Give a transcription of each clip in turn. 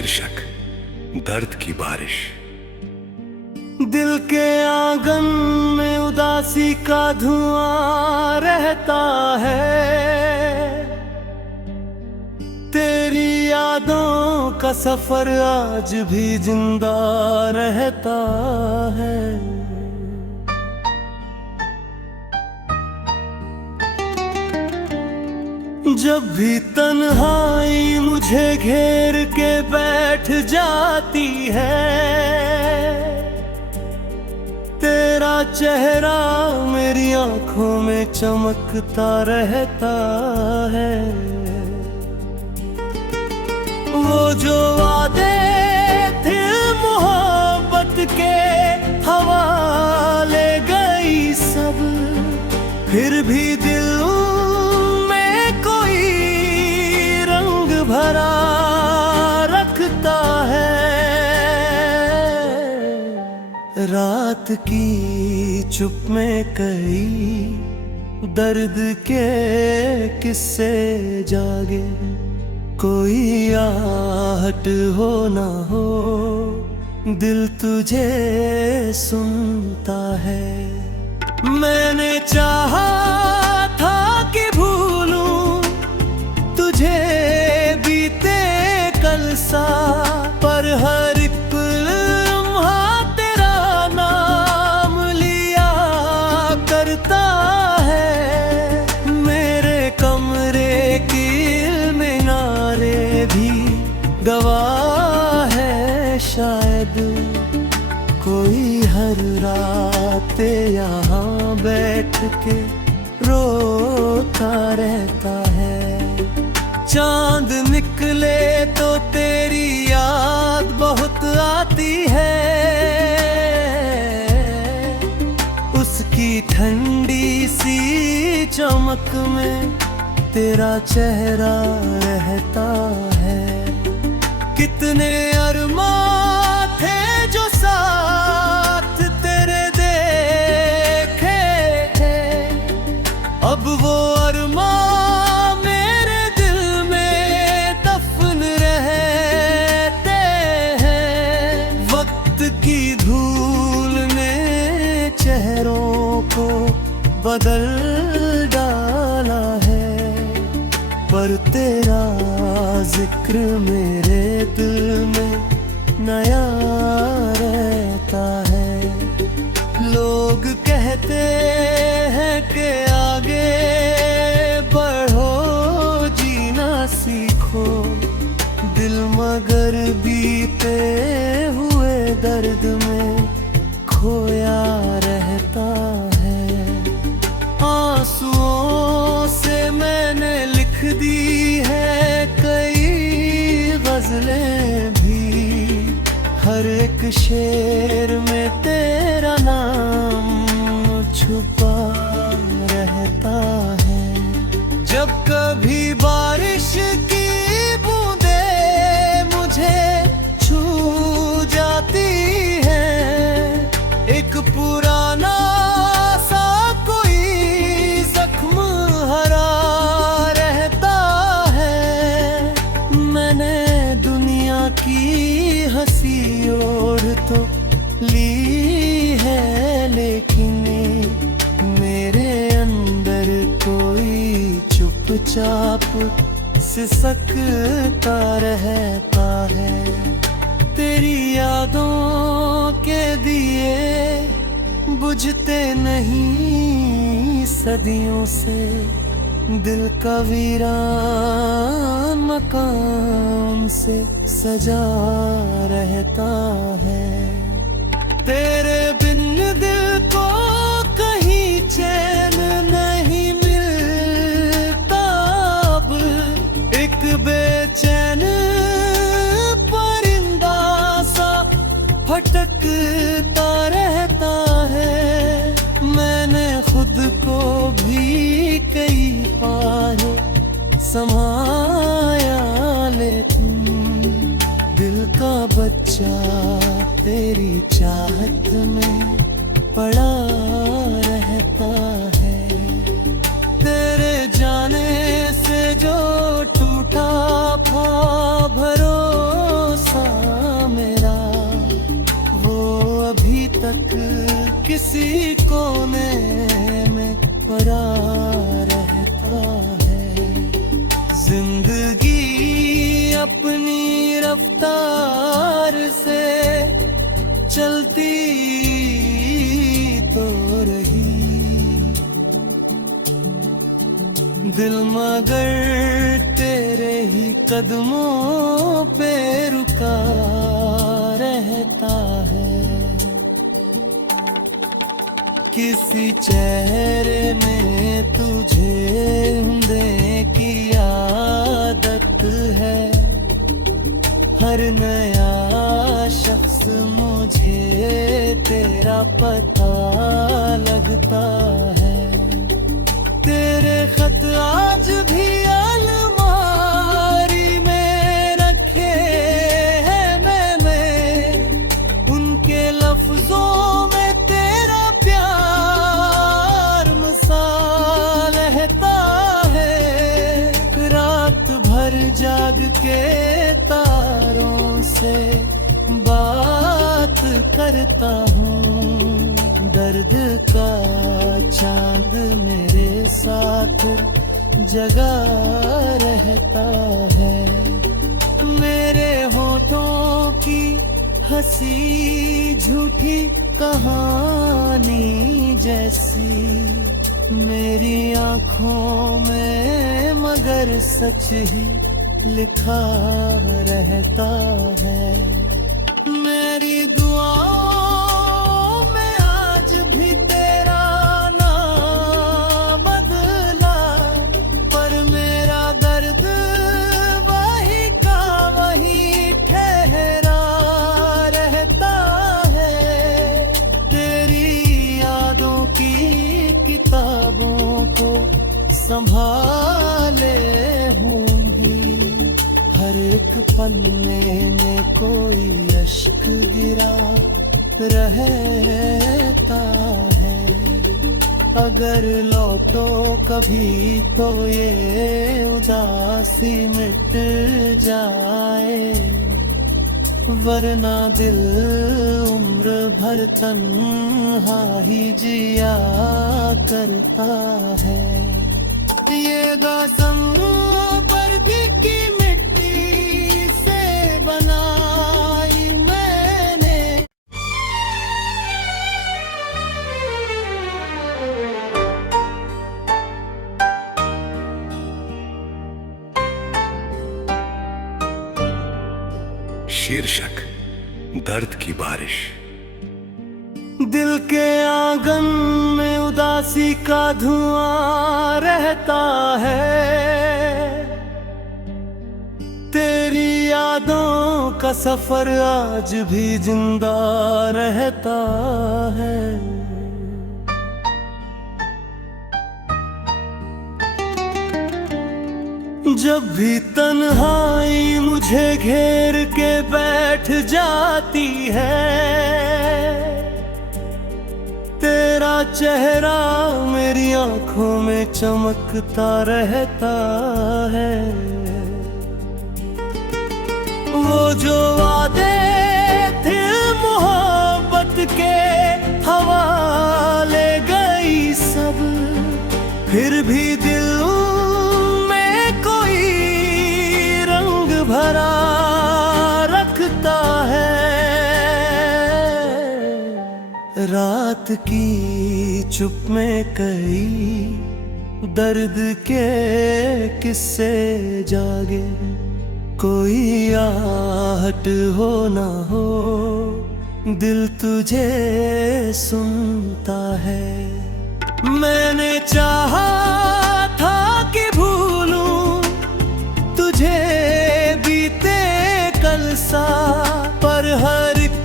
शीर्षक दर्द की बारिश। दिल के आंगन में उदासी का धुआं रहता है, तेरी यादों का सफर आज भी जिंदा रहता है। जब भी तन्हाई मुझे घेर के बैठ जाती है, तेरा चेहरा मेरी आंखों में चमकता रहता है। वो जो वादे थे मोहब्बत के हवाले गई सब, फिर भी दिल भरा रखता है। रात की चुप में कई दर्द के किस्से जागे, कोई आहट हो ना हो दिल तुझे सुनता है। मैंने चाहा था कि भूलूं तुझे सा, पर हर एक लम्हा तेरा नाम लिया करता है। मेरे कमरे की मीनारे भी गवाह है, शायद कोई हर रात यहाँ बैठ के रोता रहता है। चांद निकले तो तेरी याद बहुत आती है, उसकी ठंडी सी चमक में तेरा चेहरा रहता है। कितने अरमां थे जो साथ तेरे देखे थे, अब वो अरमां की धूल ने चेहरों को बदल डाला है, पर तेरा जिक्र मेरे दिल में नया रहता है। लोग कहते हैं कि आगे बढ़ो जीना सीखो, दिल मगर बीते दर्द में खोया रहता है। आंसुओं से मैंने लिख दी है कई गजलें भी, हर एक शेर में तेरा नाम छुपा रहता है। जब कभी बारिश की बूंदें मुझे एक पुराना सा कोई जख्म हरा रहता है। मैंने दुनिया की हंसी ओढ़ तो ली है, लेकिन मेरे अंदर कोई चुपचाप सिसकता रहता है। तेरी यादों के दिए बुझते नहीं सदियों से, दिल का वीरान मकान से सजा रहता है। तेरे बिन दिल को कहीं चैन नहीं मिलता, अब एक बेचैन भटकता रहता है। मैंने खुद को भी कई बार संभाया, लेकिन दिल का बच्चा तेरी चाहत में पड़ा रहता है। तेरे जाने से जो टूटा था भरोसा, किसी कोने में पड़ा रहता है। जिंदगी अपनी रफ्तार से चलती तो रही, दिल मगर तेरे ही कदमों पे रुका रहता है। किसी चेहरे में तुझे ढूंढने की आदत है, हर नया शख्स मुझे तेरा पता लगता है। तेरे खत आज भी अलमारी में रखे हैं मैंने, उनके लफ्जों में तेरा प्यार मसा रहता है। रात भर जाग के तारों से बात करता हूँ, दर्द का चांद मेरे साथ जगा रहता है। मेरे होठों की हंसी झूठी कहानी जैसी, मेरी आंखों में मगर सच ही लिखा रहता है। मेरी दुआओं में आज भी तेरा नाम बदला, पर मेरा दर्द वही का वही ठहरा रहता है। तेरी यादों की किताबों को संभाले होंगी, हर एक पन्ने में कोई अश्क गिरा रहता है। अगर लौटो कभी तो ये उदासी मिट जाए, वरना दिल उम्र भर तन्हा ही जिया करता है। ये गासम बर्दी की मिट्टी से बनाई मैंने। शीर्षक दर्द की बारिश। दिल के आंगन में उदासी का धुआं रहता है, तेरी यादों का सफर आज भी जिंदा रहता है। जब भी तन्हाई मुझे घेर के बैठ जाती है, तेरा चेहरा मेरी आंखों में चमकता रहता है। वो जो वादे थे मोहब्बत के हवाले गई सब, फिर भी दिल में कोई रंग भरा रखता है। रात की चुप में कई दर्द के किस्से जागे, कोई आहट हो ना हो दिल तुझे सुनता है। मैंने चाहा था कि भूलूं तुझे बीते कल सा, पर हर एक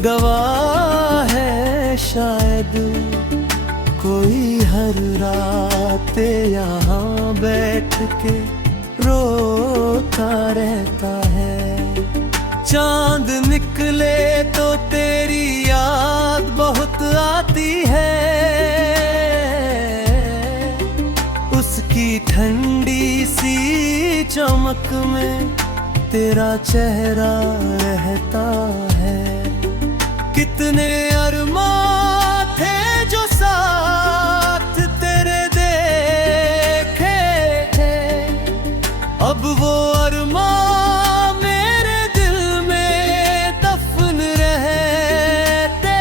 गवाह है शायद कोई हर रात यहाँ बैठ के रोता रहता है। चांद निकले तो तेरी याद बहुत आती है, चमक में तेरा चेहरा रहता है। कितने अरमां थे जो साथ तेरे देखे हैं, अब वो अरमां मेरे दिल में दफन रहते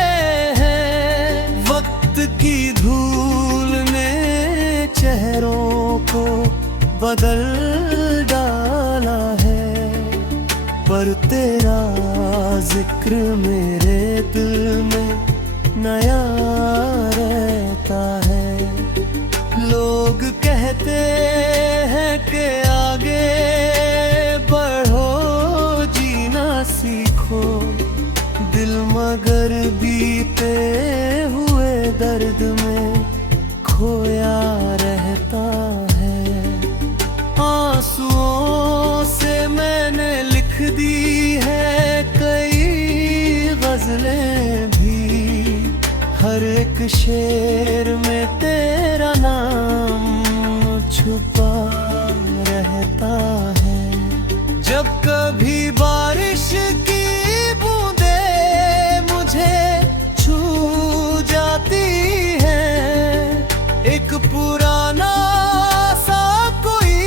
हैं। वक्त की धूल ने चेहरों को बदल डाला है, पर तेरा जिक्र मेरे दिल में नया रहता है। लोग कहते हैं कि आगे बढ़ो, जीना सीखो, दिल मगर बीते हुए दर्द में खोया रहता है। आंसुओं से मैंने लिख दी है कई गजलें भी, हर एक शेर में तेरा नाम छुपा रहता है। जब कभी बारिश की बूंदें मुझे छू जाती हैं, एक पुराना सा कोई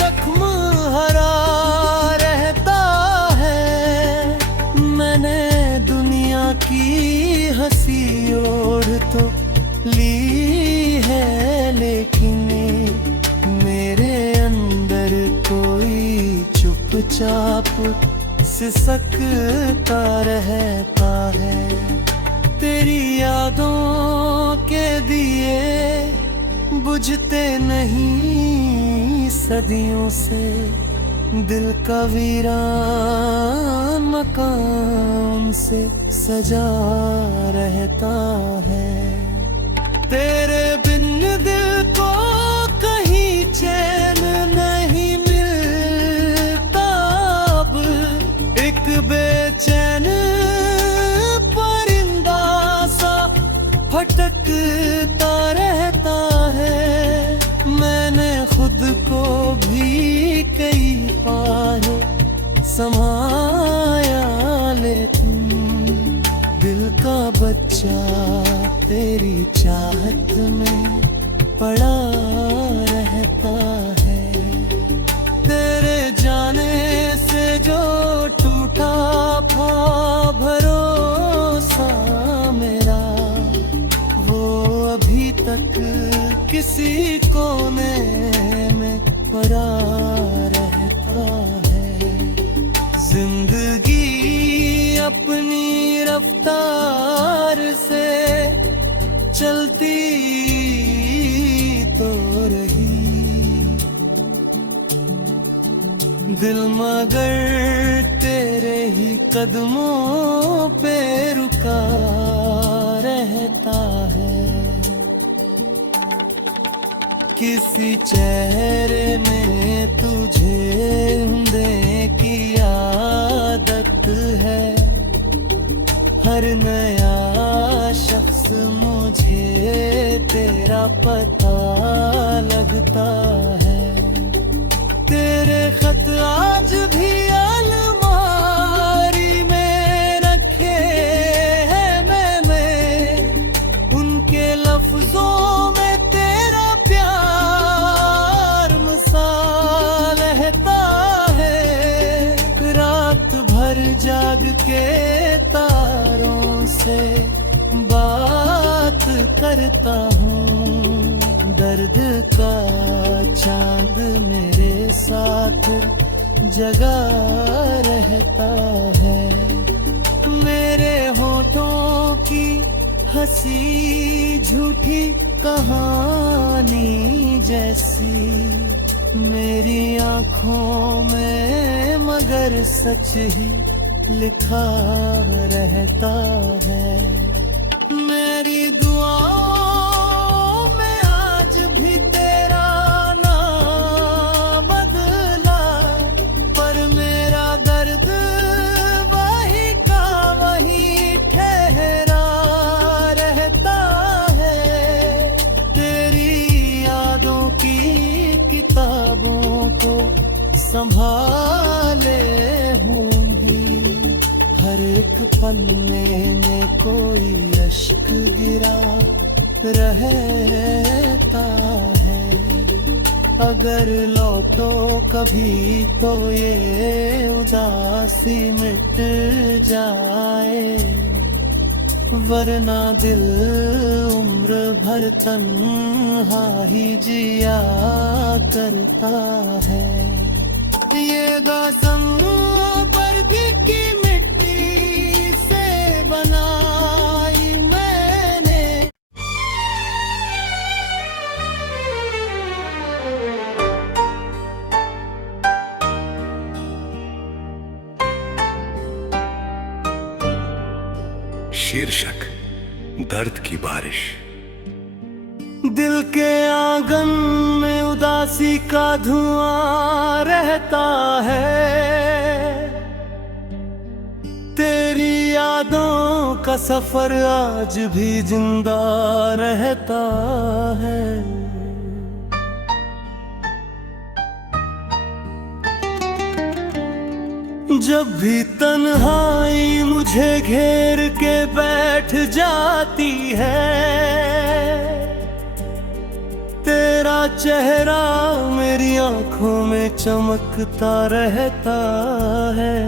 जख्म हरा रहता है। मैंने दुनिया की हंसी ओढ़ तो ली है, लेकिन मेरे अंदर कोई चुपचाप सिसकता रहता है। तेरी यादों के दिए बुझते नहीं सदियों से, दिल का वीरान मकान से सजा रहता है। तेरे बिन दिल को कहीं चैन नहीं मिलता, अब एक बेचैन परिंदा सा भटकता रहता है। मैंने खुद को भी कई बार समाया, लेकिन दिल का बच्चा तेरी चाहत में पड़ा रहता है। तेरे जाने से जो टूटा था भरोसा मेरा, वो अभी तक किसी कोने में पड़ा रहता है। जिंदगी अपनी रफ्तार से चलती तो रही, दिल मगर तेरे ही कदमों पे रुका रहता है। किसी चेहरे में तुझे ढूंढने की आदत है, हर नया शख्स मुझे तेरा पता लगता है। तेरे खत आज भी अलमारी में रखे हैं मैंने, उनके लफ्जों में तेरा प्यार मसाल रहता है। रात भर जाग के तारों से बात करता हूँ, दर्द का चांद मेरे साथ जगा रहता है। मेरे होठों की हंसी झूठी कहानी जैसी, मेरी आंखों में मगर सच ही लिखा रहता है। मेरी दुआओं में आज भी तेरा नाम बदला, पर मेरा दर्द वही का वही ठहरा रहता है। तेरी यादों की किताबों को पन्ने में कोई अश्क गिरा रहता है। अगर लौटो कभी तो ये उदासी मिट जाए, वरना दिल उम्र भर तन्हा ही जिया करता है। ये दास्तां पर्दे की मिट्टी से बनाई मैंने। शीर्षक दर्द की बारिश। दिल के आंगन में उदासी का धुआं रहता है। तेरी यादों का सफर आज भी जिंदा रहता है। जब भी तन्हाई मुझे घेर के बैठ जाती है, तेरा चेहरा मेरी आंखों में चमकता रहता है।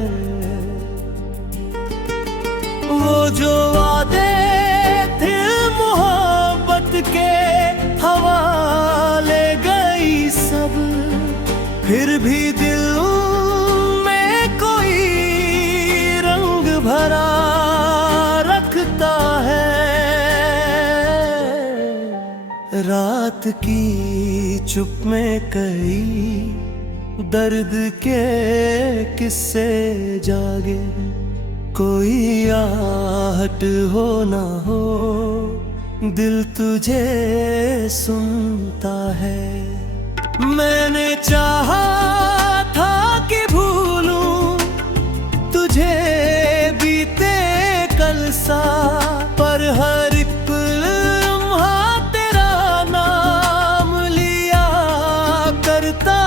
वो जो वादे थे मोहब्बत के हवाले गई सब, फिर भी दिल भरा रखता है। रात की चुप में कई दर्द के किस्से जागे। कोई आहट हो ना हो, दिल तुझे सुनता है। मैंने चाहा था कि भूलूं तुझे सा, पर हर एक लम्हा तेरा नाम लिया करता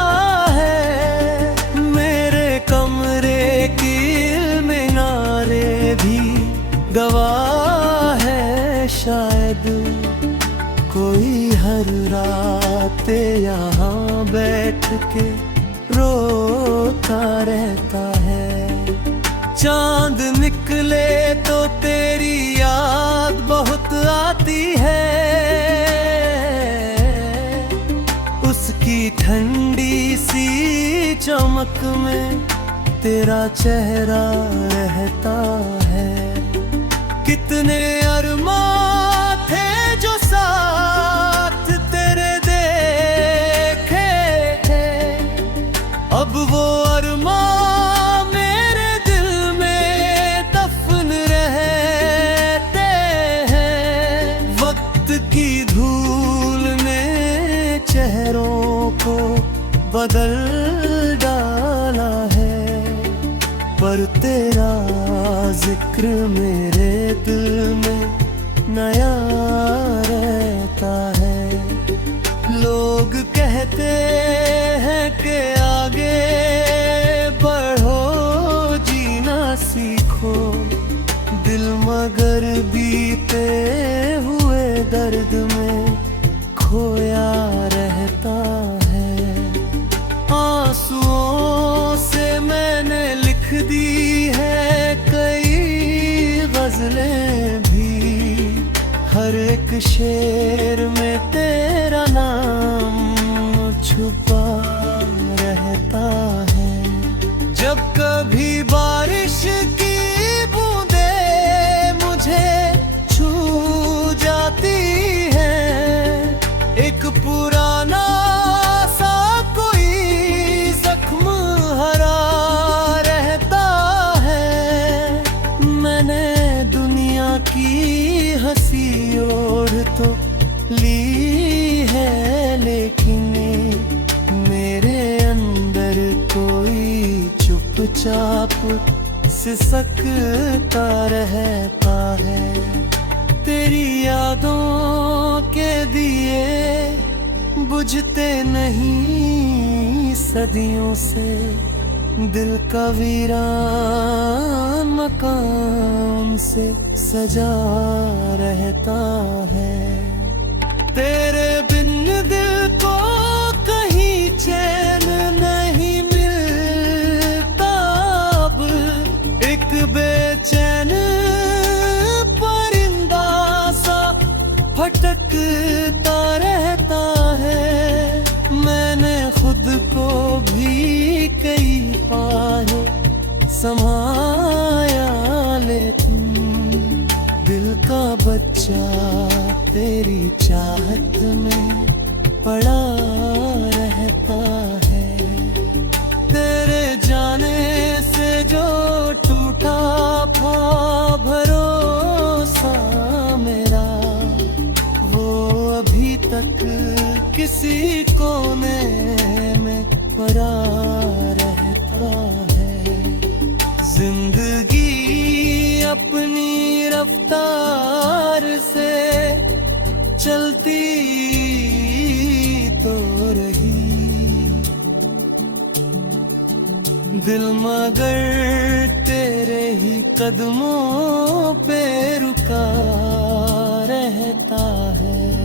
है। मेरे कमरे की मीनारे भी गवाह है शायद। कोई हर रात यहाँ बैठ के रोता रहता है। चांद निकले तो तेरी याद बहुत आती है। उसकी ठंडी सी चमक में तेरा चेहरा रहता है। कितने अरमां थे जो साथ तेरे देखे थे, अब वो अरमां की धूल ने चेहरों को बदल डाला है। पर तेरा जिक्र मेरे दिल में नया रहता है। लोग कहते हैं कि आगे बढ़ो, जीना सीखो, दिल मगर बीते हुए दर्द में खोया रहता है। आंसुओं से मैंने लिख दी है कई गजलें भी। हर एक शेर में तेरा नाम छुपा रहता है। जब कभी बारिश की बूंदें मुझे छू जाती है, एक पुराना सा कोई जख्म हरा रहता है। मैंने दुनिया की हंसी ओढ़ तो ली है, लेकिन मेरे अंदर कोई चुपचाप सिसकता रहता है। तेरी यादों के दिए बुझते नहीं सदियों से, दिल का वीरान मकान से सजा रहता है। तेरे बिन दिल को कहीं चैन नहीं मिलता अब, एक बेचैन परिंदा सा भटकता रहता है। मैंने खुद को भी कई बार संभाया, लेकिन दिल का बच्चा तेरी चाहत में पड़ा रहता है। तेरे जाने से जो टूटा था भरोसा मेरा, वो अभी तक किसी कोने में पड़ा रहता है। जिंदगी अपनी रफ्तार से चलती तो रही, दिल मगर तेरे ही कदमों पे रुका रहता है।